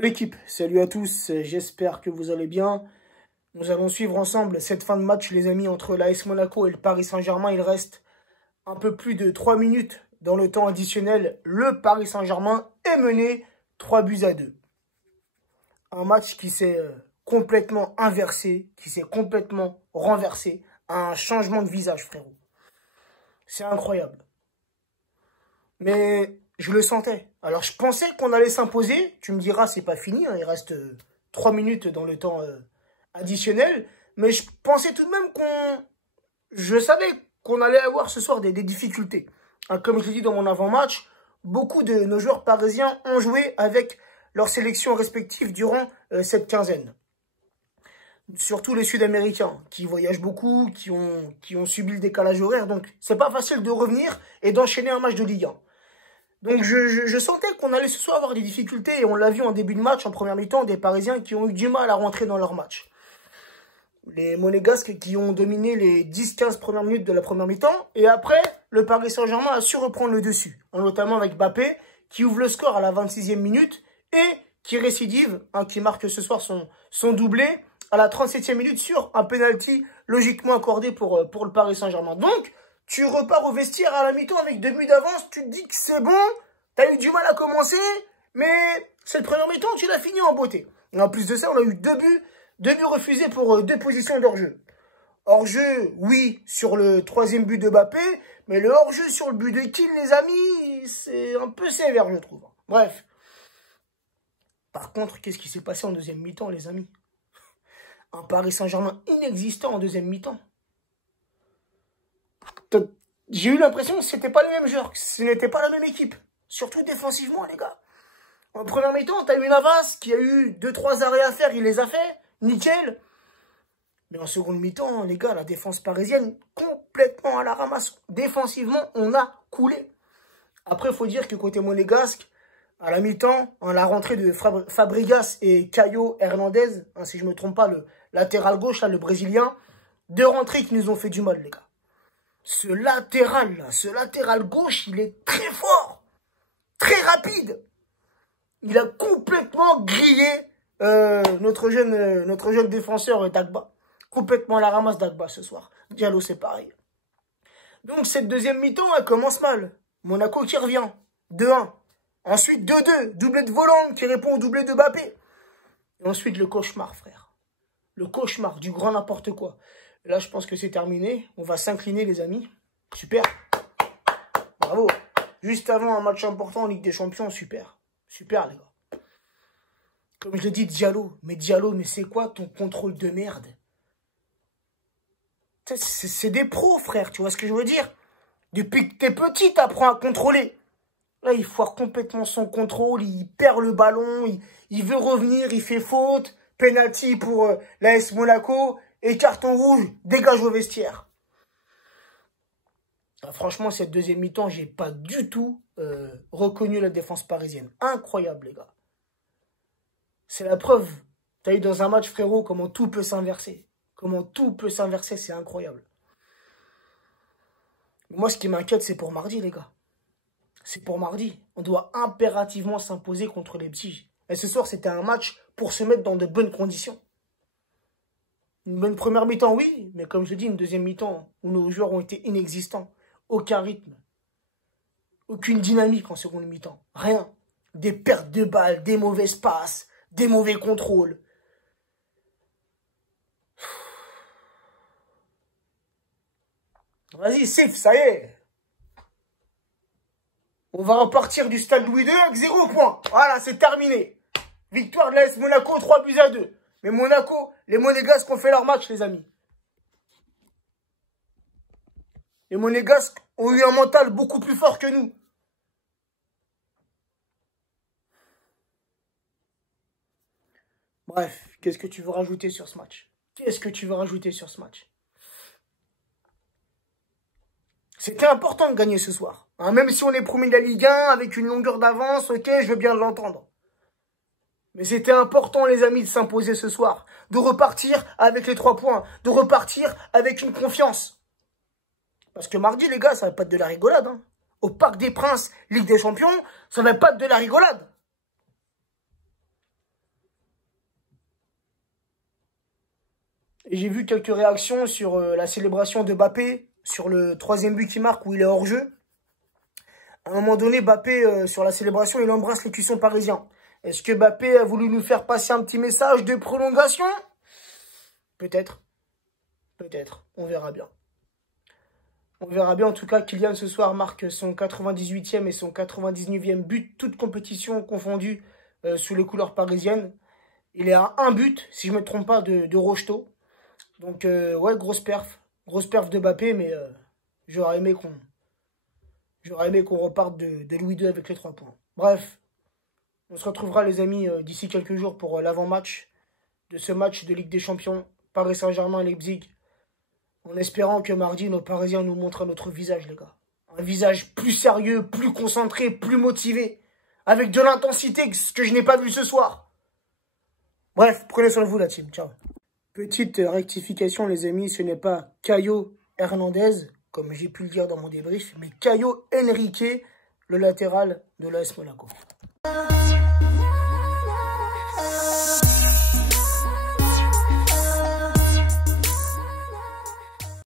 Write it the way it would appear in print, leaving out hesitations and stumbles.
L'équipe, salut à tous, j'espère que vous allez bien. Nous allons suivre ensemble cette fin de match, les amis, entre l'AS Monaco et le Paris Saint-Germain. Il reste un peu plus de 3 minutes dans le temps additionnel. Le Paris Saint-Germain est mené 3-2. Un match qui s'est complètement inversé, qui s'est complètement renversé. Un changement de visage, frérot. C'est incroyable. Mais je le sentais. Alors, je pensais qu'on allait s'imposer. Tu me diras, c'est pas fini. Hein, il reste 3 minutes dans le temps additionnel. Mais je pensais tout de même Je savais qu'on allait avoir ce soir des difficultés. Hein, comme je l'ai dit dans mon avant-match, beaucoup de nos joueurs parisiens ont joué avec leurs sélections respectives durant cette quinzaine. Surtout les Sud-Américains, qui voyagent beaucoup, qui ont subi le décalage horaire. Donc, c'est pas facile de revenir et d'enchaîner un match de Ligue 1. Donc, je sentais qu'on allait ce soir avoir des difficultés. Et on l'a vu en début de match, en première mi-temps, des Parisiens qui ont eu du mal à rentrer dans leur match. Les Monégasques qui ont dominé les 10-15 premières minutes de la première mi-temps. Et après, le Paris Saint-Germain a su reprendre le dessus. Notamment avec Mbappé, qui ouvre le score à la 26e minute. Et qui récidive, hein, qui marque ce soir son doublé à la 37e minute sur un penalty logiquement accordé pour le Paris Saint-Germain. Donc, tu repars au vestiaire à la mi-temps avec 2 buts d'avance, tu te dis que c'est bon, tu as eu du mal à commencer, mais cette première mi-temps, tu l'as fini en beauté. Et en plus de ça, on a eu 2 buts refusés pour 2 positions d'hors-jeu. Hors-jeu, oui, sur le 3e but de Mbappé, mais le hors-jeu sur le but de Keane, les amis, c'est un peu sévère, je trouve. Bref. Par contre, qu'est-ce qui s'est passé en deuxième mi-temps, les amis? Un Paris Saint-Germain inexistant en deuxième mi-temps. J'ai eu l'impression que ce n'était pas les mêmes joueurs, que ce n'était pas la même équipe. Surtout défensivement, les gars. En première mi-temps, tu as eu Navas qui a eu 2-3 arrêts à faire, il les a fait. Nickel. Mais en seconde mi-temps, les gars, la défense parisienne, complètement à la ramasse. Défensivement, on a coulé. Après, il faut dire que côté monégasque, à la mi-temps, en la rentrée de Fabregas et Caio Hernandez, hein, si je ne me trompe pas, le latéral gauche, là, le Brésilien, 2 rentrées qui nous ont fait du mal, les gars. Ce latéral gauche, il est très fort, très rapide. Il a complètement grillé notre jeune défenseur Dagba. Complètement à la ramasse Dagba ce soir. Diallo, c'est pareil. Donc, cette deuxième mi-temps, elle commence mal. Monaco qui revient, 2-1. Ensuite, 2-2, doublé de Voland qui répond au doublé de Mbappé. Et ensuite, le cauchemar, frère. Le cauchemar, du grand n'importe quoi. Et là, je pense que c'est terminé. On va s'incliner, les amis. Super. Bravo. Juste avant un match important en Ligue des Champions, super. Super, les gars. Comme je l'ai dit, Diallo, mais c'est quoi ton contrôle de merde? C'est des pros, frère, tu vois ce que je veux dire? Depuis que t'es petit, t'apprends à contrôler. Là, il foire complètement son contrôle, il perd le ballon, il veut revenir, il fait faute, penalty pour l'AS Monaco, et carton rouge, dégage au vestiaire. Ah, franchement, cette deuxième mi-temps, j'ai pas du tout reconnu la défense parisienne. Incroyable, les gars. C'est la preuve. T'as eu dans un match, frérot, comment tout peut s'inverser. Comment tout peut s'inverser, c'est incroyable. Moi, ce qui m'inquiète, c'est pour mardi, les gars. C'est pour mardi. On doit impérativement s'imposer contre les petits. Et ce soir, c'était un match pour se mettre dans de bonnes conditions. Une bonne première mi-temps, oui. Mais comme je dis, une deuxième mi-temps où nos joueurs ont été inexistants. Aucun rythme. Aucune dynamique en seconde mi-temps. Rien. Des pertes de balles, des mauvaises passes, des mauvais contrôles. Vas-y, Sif, ça y est. On va repartir du stade Louis II avec 0 points. Voilà, c'est terminé. Victoire de l'AS Monaco, 3-2. Mais Monaco, les Monégasques ont fait leur match, les amis. Les Monégasques ont eu un mental beaucoup plus fort que nous. Bref, qu'est-ce que tu veux rajouter sur ce match? Qu'est-ce que tu veux rajouter sur ce match? C'était important de gagner ce soir. Hein, même si on est premier de la Ligue 1 avec une longueur d'avance, ok, je veux bien l'entendre. Mais c'était important, les amis, de s'imposer ce soir. De repartir avec les 3 points. De repartir avec une confiance. Parce que mardi, les gars, ça va pas être de la rigolade. Hein. Au Parc des Princes, Ligue des Champions, ça va pas être de la rigolade. Et j'ai vu quelques réactions sur la célébration de Mbappé, sur le troisième but qu'il marque où il est hors jeu. À un moment donné, Mbappé, sur la célébration, il embrasse les cuissons parisiens. Est-ce que Mbappé a voulu nous faire passer un petit message de prolongation? Peut-être. Peut-être. On verra bien. On verra bien. En tout cas, Kylian, ce soir, marque son 98e et son 99e but, toutes compétitions confondues sous les couleurs parisiennes. Il est à un but, si je ne me trompe pas, de Rocheteau. Donc, ouais, grosse perf. Grosse perf de Mbappé, mais j'aurais aimé qu'on reparte de Louis II avec les 3 points. Bref, on se retrouvera, les amis, d'ici quelques jours pour l'avant-match de ce match de Ligue des Champions, Paris Saint-Germain-Leipzig. En espérant que mardi, nos Parisiens nous montrent notre visage, les gars. Un visage plus sérieux, plus concentré, plus motivé. Avec de l'intensité, ce que je n'ai pas vu ce soir. Bref, prenez soin de vous, la team. Ciao. Petite rectification, les amis, ce n'est pas Caio Hernandez, comme j'ai pu le dire dans mon débrief, mais Caio Henrique, le latéral de l'AS Monaco.